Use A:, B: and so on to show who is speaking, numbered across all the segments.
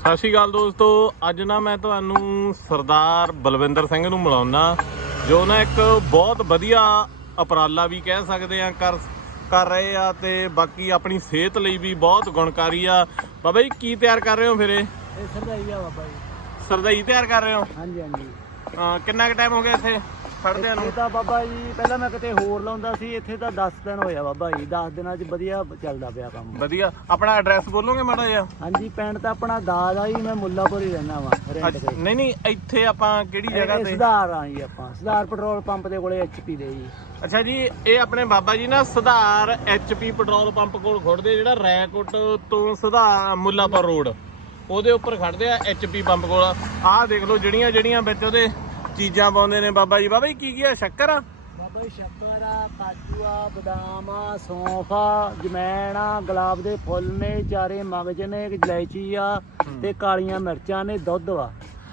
A: ਸਤਿ ਸ਼੍ਰੀ ਅਕਾਲ ਦੋਸਤੋ। ਅੱਜ ਨਾ ਮੈਂ ਤੁਹਾਨੂੰ ਸਰਦਾਰ ਬਲਵਿੰਦਰ ਸਿੰਘ ਨੂੰ ਮਿਲਾਉਣਾ ਜੋ ਨਾ ਇੱਕ ਬਹੁਤ ਵਧੀਆ ਉਪਰਾਲਾ ਵੀ ਕਹਿ ਸਕਦੇ ਆ ਕਰ ਕਰ ਰਹੇ ਆ ਤੇ ਬਾਕੀ ਆਪਣੀ ਸਿਹਤ ਲਈ ਵੀ ਬਹੁਤ ਗੁਣਕਾਰੀ ਆ। ਬਾਬਾ ਜੀ ਕੀ ਤਿਆਰ ਕਰ ਰਹੇ ਹੋ ਫਿਰ ਇਹ?
B: ਸਰਦਾਈ ਆ ਬਾਬਾ ਜੀ।
A: ਸਰਦਾਈ ਤਿਆਰ ਕਰ ਰਹੇ ਹੋ?
B: ਹਾਂਜੀ ਹਾਂਜੀ।
A: ਕਿੰਨਾ ਕੁ ਟਾਈਮ ਹੋ ਗਿਆ ਇੱਥੇ? ਫੜਦਿਆਂ ਨੂੰ।
B: ਤਾਂ ਬਾਬਾ ਜੀ ਪਹਿਲਾਂ ਮੈਂ ਕਿਤੇ ਹੋਰ ਲਾਉਂਦਾ ਸੀ ਇੱਥੇ ਤਾਂ 10 ਦਿਨ ਹੋਇਆ ਬਾਬਾ ਜੀ 10 ਦਿਨਾਂ 'ਚ ਵਧੀਆ ਚੱਲਦਾ ਪਿਆ ਕੰਮ।
A: ਵਧੀਆ। ਆਪਣਾ ਐਡਰੈਸ ਬੋਲੋਗੇ ਮਾੜਾ ਜਿਹਾ?
B: ਹਾਂਜੀ ਪਿੰਡ ਤਾਂ ਆਪਣਾ ਦਾਦ ਜੀ ਮੈਂ ਮੁੱਲਾਪੁਰ ਹੀ ਰਹਿਣਾ ਵਾਂ ਰੈਂਟ ਤੇ।
A: ਨਹੀਂ ਨਹੀਂ ਇੱਥੇ ਆਪਾਂ ਕਿਹੜੀ ਜਗ੍ਹਾ ਤੇ?
B: ਸੁਧਾਰ ਆ ਜੀ ਆਪਾਂ ਸੁਧਾਰ ਪੈਟਰੋਲ ਪੰਪ ਦੇ ਕੋਲੇ ਐਚਪੀ ਦੇ ਜੀ।
A: ਅੱਛਾ ਜੀ ਇਹ ਆਪਣੇ ਬਾਬਾ ਜੀ ਨਾ ਸੁਧਾਰ ਐਚਪੀ ਪੈਟਰੋਲ ਪੰਪ ਕੋਲ ਖੜਦੇ ਜਿਹੜਾ ਰੈਕੋਟ ਤੋਂ ਸੁਧਾਰ ਮੁੱਲਾਪੁਰ ਰੋਡ ਉਹਦੇ ਉੱਪਰ ਖੜਦੇ ਆ ਐਚਪੀ ਪੰਪ ਕੋਲ। ਆਹ ਦੇਖ ਲਓ ਜਿਹੜੀਆਂ ਜਿਹੜੀਆਂ ਵਿੱਚ ਉਹਦੇ ਚੀਜ਼ਾਂ ਪਾਉਂਦੇ ਨੇ ਬਾਬਾ ਜੀ। ਬਾਬਾ ਜੀ ਕੀ ਕੀ ਆ ਸ਼ੱਕਰ ਆ?
B: ਬਾਬਾ ਜੀ ਸ਼ੱਕਰ ਆ ਕਾਜੂ ਆ ਬਦਾਮ ਆ ਸੌਂਫ ਆ ਜਮੈਣ ਆ ਗੁਲਾਬ ਦੇ ਫੁੱਲ ਨੇ ਚਾਰੇ ਮਗਜ ਨੇ ਇੱਕ ਇਲਾਇਚੀ ਆ ਤੇ ਕਾਲੀਆਂ ਮਿਰਚਾਂ ਨੇ ਦੁੱਧ ਵਾ।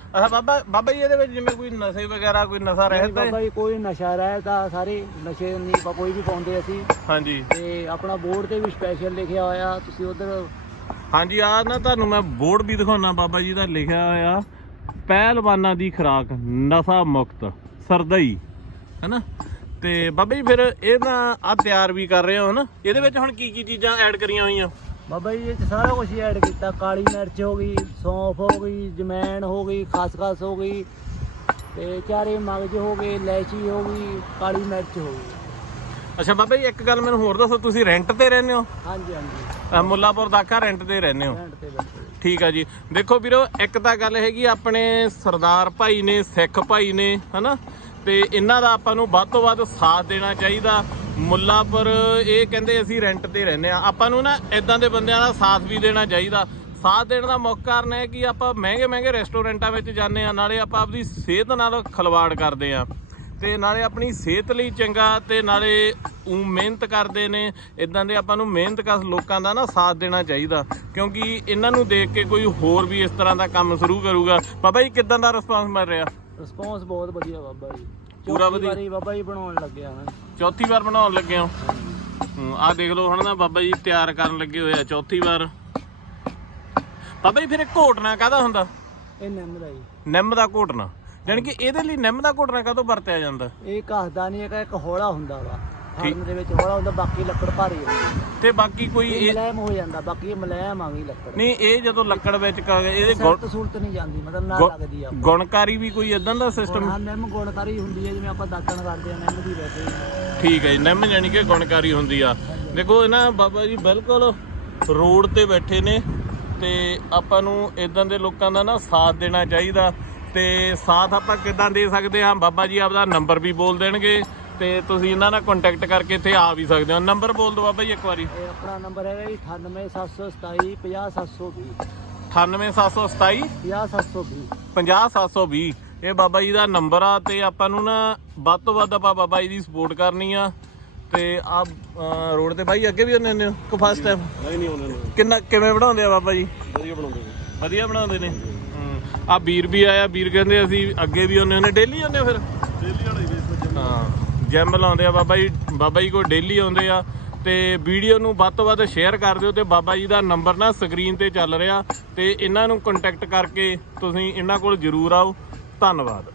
A: ਅੱਛਾ ਬਾਬਾ ਬਾਬਾ ਜੀ ਇਹਦੇ ਵਿੱਚ ਜਿਵੇਂ ਕੋਈ ਨਸ਼ੇ ਵਗੈਰਾ ਕੋਈ ਨਸ਼ਾ ਰਹਿਤ
B: ਬਾਬਾ ਜੀ ਕੋਈ ਨਸ਼ਾ ਰਹਿਤਾ ਸਾਰੇ ਨਸ਼ੇ ਨਹੀਂ ਕੋਈ ਵੀ ਪਾਉਂਦੇ ਅਸੀਂ।
A: ਹਾਂਜੀ।
B: ਤੇ ਆਪਣਾ ਬੋਰਡ ਤੇ ਵੀ ਸਪੈਸ਼ਲ ਲਿਖਿਆ ਹੋਇਆ ਤੁਸੀਂ ਉਧਰ
A: ਹਾਂਜੀ ਆ ਨਾ ਤੁਹਾਨੂੰ ਮੈਂ ਬੋਰਡ ਵੀ ਦਿਖਾਉਣਾ ਬਾਬਾ ਜੀ ਦਾ ਲਿਖਿਆ ਹੋਇਆ। ਪਹਿਲਵਾਨਾਂ ਦੀ ਖੁਰਾਕ ਨਸ਼ਾ ਮੁਕਤ ਸਰਦਈ ਹੈਨਾ? ਤੇ ਬਾਬਾ ਜੀ ਫਿਰ ਇਹ ਨਾ ਆ ਤਿਆਰ ਵੀ ਕਰ ਰਹੇ ਹੋ ਨਾ ਇਹਦੇ ਵਿੱਚ ਹੁਣ ਕੀ ਕੀ ਚੀਜ਼ਾਂ ਐਡ ਕਰੀਆਂ ਹੋਈਆਂ?
B: ਬਾਬਾ ਜੀ ਇਹ 'ਚ ਸਾਰਾ ਕੁਝ ਹੀ ਐਡ ਕੀਤਾ। ਕਾਲੀ ਮਿਰਚ ਹੋ ਗਈ ਸੌਂਫ ਹੋ ਗਈ ਜਮੈਣ ਹੋ ਗਈ ਖਸਖਸ ਹੋ ਗਈ ਤੇ ਚਾਰੇ ਮਗਜ ਹੋ ਗਏ ਇਲਾਇਚੀ ਹੋ ਗਈ ਕਾਲੀ ਮਿਰਚ ਹੋ ਗਈ।
A: ਅੱਛਾ ਬਾਬਾ ਜੀ ਇੱਕ ਗੱਲ ਮੈਨੂੰ ਹੋਰ ਦੱਸੋ ਤੁਸੀਂ ਰੈਂਟ ਤੇ ਰਹਿੰਦੇ ਹੋ?
B: ਹਾਂਜੀ ਹਾਂਜੀ।
A: ਅਹ ਮੁੱਲਾਪੁਰ ਦਾਖਾ ਰੈਂਟ ਤੇ ਰਹਿੰਦੇ ਹੋ?
B: ਰੈਂਟ ਤੇ ਬਿਲਕੁਲ
A: ਠੀਕ ਆ ਜੀ। ਦੇਖੋ ਵੀਰੋ, ਇੱਕ ਤਾਂ ਗੱਲ ਹੈਗੀ ਆਪਣੇ ਸਰਦਾਰ ਭਾਈ ਨੇ, ਸਿੱਖ ਭਾਈ ਨੇ, ਹਨਾ? ਤੇ ਇਹਨਾਂ ਦਾ ਆਪਾਂ ਨੂੰ ਵੱਧ ਤੋਂ ਵੱਧ ਸਾਥ ਦੇਣਾ ਚਾਹੀਦਾ। ਮੁੱਲਾਪੁਰ, ਇਹ ਕਹਿੰਦੇ ਅਸੀਂ ਰੈਂਟ ਤੇ ਰਹਿੰਦੇ ਆ ਆਪਾਂ ਨੂੰ ਨਾ ਇਦਾਂ ਦੇ ਬੰਦਿਆਂ ਦਾ ਸਾਥ ਵੀ ਦੇਣਾ ਚਾਹੀਦਾ। ਸਾਥ ਦੇਣ ਦਾ ਮੁੱਖ ਕਾਰਨ ਹੈ ਕਿ ਆਪਾਂ ਮਹਿੰਗੇ ਮਹਿੰਗੇ ਰੈਸਟੋਰੈਂਟਾਂ ਵਿੱਚ ਜਾਂਦੇ ਆ ਨਾਲੇ ਆਪਾਂ ਆਪਦੀ ਸਿਹਤ ਨਾਲ ਖਲਵਾੜ ਕਰਦੇ ਆ ਤੇ ਨਾਲੇ ਆਪਣੀ ਸਿਹਤ ਲਈ ਚੰਗਾ ਤੇ ਨਾਲੇ ਊਂ ਮਿਹਨਤ ਕਰਦੇ ਨੇ। ਇਦਾਂ ਦੇ ਆਪਾਂ ਨੂੰ ਮਿਹਨਤਕਸ਼ ਲੋਕਾਂ ਦਾ ਨਾ ਸਾਥ ਦੇਣਾ ਚਾਹੀਦਾ। ਕਿਉਂਕਿ ਇਹਨਾਂ ਨੂੰ ਦੇਖ ਕੇ ਕੋਈ ਹੋਰ ਵੀ ਇਸ ਤਰ੍ਹਾਂ ਦਾ ਕੰਮ ਸ਼ੁਰੂ ਕਰੂਗਾ। ਬਾਬਾ ਜੀ ਕਿਦਾਂ ਦਾ ਰਿਸਪਾਂਸ ਮਿਲ ਰਿਹਾ?
B: ਰਿਸਪੌਂਸ ਬਹੁਤ ਵਧੀਆ ਬਾਬਾ ਜੀ।
A: ਪੂਰਾ ਵਧੀਆ।
B: ਵਾਰੀ ਬਾਬਾ ਜੀ ਬਣਾਉਣ ਲੱਗਿਆ ਮੈਂ।
A: ਚੌਥੀ ਵਾਰ ਬਣਾਉਣ ਲੱਗੇ ਹੋ ਆਹ ਦੇਖ ਲਓ ਹੁਣ ਨਾ ਬਾਬਾ ਜੀ ਤਿਆਰ ਕਰਨ ਲੱਗੇ ਹੋਏ ਆ ਚੌਥੀ ਵਾਰ। ਬਾਬਾ ਜੀ ਫਿਰ ਇਹ ਘੋਟਣਾ ਕਾਹਦਾ ਹੁੰਦਾ?
B: ਇਹ ਨਿੰਮ ਦਾ ਜੀ।
A: ਨਿੰਮ ਦਾ ਘੋਟਣਾ। ਯਾਨੀ ਕਿ ਇਹਦੇ ਲਈ ਨਿੰਮ ਦਾ ਘੋਟਣਾ ਕਾਹਤੋਂ ਵਰਤਿਆ ਜਾਂਦਾ?
B: ਇਹ ਘਸਦਾ ਨਹੀਂ ਹੈਗਾ ਇੱਕ ਹੌਲਾ ਹੁੰਦਾ ਵਾ। ਫਰਨ ਦੇ ਵਿੱਚ ਹੌਲਾ ਹੁੰਦਾ ਬਾਕੀ ਲੱਕੜ ਭਾਰੀ ਹੁੰਦੀ
A: ਤੇ ਬਾਕੀ ਕੋਈ
B: ਇਹ
A: ਇਹ
B: ਮਲੈਮ ਹੋ ਜਾਂਦਾ ਬਾਕੀ ਇਹ ਮਲੈਮ ਆ ਗਈ ਲੱਕੜ।
A: ਨਹੀਂ ਇਹ ਜਦੋਂ ਲੱਕੜ ਵਿੱਚ ਕ- ਇਹਦੇ ਗੁਣ-
B: ਸੂਰਤ ਨਹੀਂ ਜਾਂਦੀ ਮਤਲਬ ਨਾ ਲੱਗਦੀ ਆ।
A: ਗੁਣਕਾਰੀ ਵੀ ਕੋਈ ਇਦਾਂ ਦਾ ਸਿਸਟਮ
B: ਹਾਂ ਨਿੰਮ ਗੁਣਕਾਰੀ ਹੁੰਦੀ ਹੈ ਜਿਵੇਂ ਆਪਾਂ ਦਾਤਣ ਕਰਦੇ ਆ ਨਿੰਮ ਦੀ ਵੈਸੇ ਹੀ।
A: ਠੀਕ ਹੈ ਜੀ ਨਿੰਮ ਜਾਨੀ ਕਿ ਗੁਣਕਾਰੀ ਹੁੰਦੀ ਆ। ਦੇਖੋ ਇਹ ਨਾ ਬਾਬਾ ਜੀ ਬਿਲਕੁਲ ਰੋਡ ਤੇ ਬੈਠੇ ਨੇ ਤੇ ਆਪਾਂ ਨੂੰ ਇਦਾਂ ਦੇ ਲੋਕਾਂ ਦਾ ਨਾ ਸਾਥ ਦੇਣਾ ਚਾਹੀਦਾ। ਤੇ ਸਾਥ ਆਪਾਂ ਕਿਦਾਂ ਦੇ ਸਕਦੇ ਹਾਂ? ਬਾਬਾ ਜੀ ਆਪਦਾ ਨੰਬਰ ਵੀ ਬੋਲ ਦੇਣਗੇ ਤੇ ਤੁਸੀਂ ਇਹਨਾਂ ਨਾਲ ਕੰਟੈਕਟ ਕਰਕੇ ਇੱਥੇ ਆ ਵੀ ਸਕਦੇ ਹੋ। ਨੰਬਰ ਬੋਲ ਦਿਓ ਬਾਬਾ ਜੀ ਇੱਕ ਵਾਰੀ।
B: ਇਹ ਆਪਣਾ ਨੰਬਰ ਹੈਗਾ ਜੀ 98727 50720
A: 98727
B: 50720
A: 50720 ਇਹ ਬਾਬਾ ਜੀ ਦਾ ਨੰਬਰ ਆ ਤੇ ਆਪਾਂ ਨੂੰ ਨਾ ਵੱਧ ਤੋਂ ਵੱਧ ਆਪਾਂ ਬਾਬਾ ਜੀ ਦੀ ਸਪੋਰਟ ਕਰਨੀ ਆ। ਤੇ ਆ ਰੋਡ ਤੇ ਬਾਈ ਅੱਗੇ ਵੀ ਹੁੰਦੇ ਹੁੰਦੇ ਹੋ? ਕਿ ਫਸਟ ਟਾਈਮ
C: ਨਹੀਂ ਨਹੀਂ ਉਹਨਾਂ ਨੂੰ
A: ਕਿੰਨਾ ਕਿਵੇਂ ਬਣਾਉਂਦੇ ਆ ਬਾਬਾ ਜੀ?
C: ਵਧੀਆ ਬਣਾਉਂਦੇ ਨੇ।
A: ਵਧੀਆ ਬਣਾਉਂਦੇ ਨੇ। ਆ ਵੀਰ ਵੀ ਆਇਆ ਵੀਰ ਕਹਿੰਦੇ ਅਸੀਂ ਅੱਗੇ ਵੀ ਹੁੰਦੇ ਹੁੰਦੇ ਡੇਲੀ ਹੋ ਫਿਰ?
C: ਡੇਲੀ ਵਾਲੇ ਵਿੱਚ
A: ਹਾਂ ਜਿਮ ਲਾਉਂਦੇ ਆ ਬਾਬਾ ਜੀ ਬਾਬਾ ਜੀ ਕੋਲ ਡੇਲੀ ਆਉਂਦੇ ਆ। ਤੇ ਵੀਡੀਓ ਨੂੰ ਵੱਧ ਤੋਂ ਵੱਧ ਸ਼ੇਅਰ ਕਰ ਦਿਓ ਤੇ ਬਾਬਾ ਜੀ ਦਾ ਨੰਬਰ ਨਾ ਸਕਰੀਨ ਤੇ ਚੱਲ ਰਿਹਾ ਤੇ ਇਹਨਾਂ ਨੂੰ ਕੰਟੈਕਟ ਕਰਕੇ ਤੁਸੀਂ ਇਹਨਾਂ ਕੋਲ ਜਰੂਰ ਆਓ। ਧੰਨਵਾਦ।